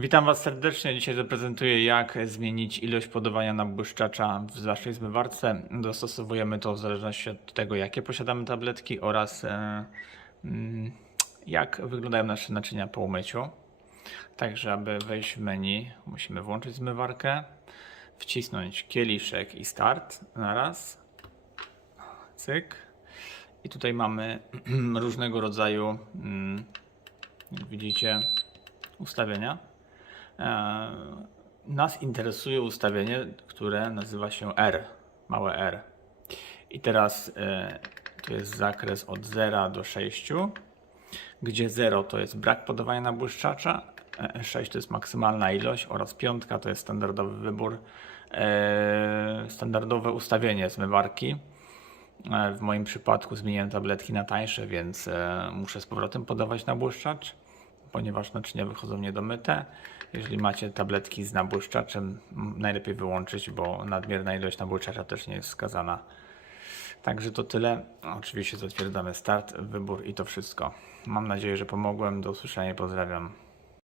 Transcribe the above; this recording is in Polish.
Witam Was serdecznie. Dzisiaj zaprezentuję, jak zmienić ilość podawania nabłyszczacza w Waszej zmywarce. Dostosowujemy to w zależności od tego, jakie posiadamy tabletki oraz e, mm, jak wyglądają nasze naczynia po umyciu. Także, aby wejść w menu, musimy włączyć zmywarkę, wcisnąć kieliszek i start na raz. Cyk. I tutaj mamy różnego rodzaju, mm, jak widzicie, ustawienia. E, Nas interesuje ustawienie, które nazywa się R, małe R. I teraz e, to jest zakres od 0 do 6, gdzie 0 to jest brak podawania nabłyszczacza, e, 6 to jest maksymalna ilość oraz piątka to jest standardowy wybór, e, standardowe ustawienie zmywarki. E, W moim przypadku zmieniłem tabletki na tańsze, więc e, muszę z powrotem podawać nabłyszczacz, ponieważ naczynia wychodzą niedomyte. Jeżeli macie tabletki z nabłyszczaczem, najlepiej wyłączyć, bo nadmierna ilość nabłyszczacza też nie jest wskazana. Także to tyle. Oczywiście zatwierdzamy start, wybór i to wszystko. Mam nadzieję, że pomogłem. Do usłyszenia pozdrawiam.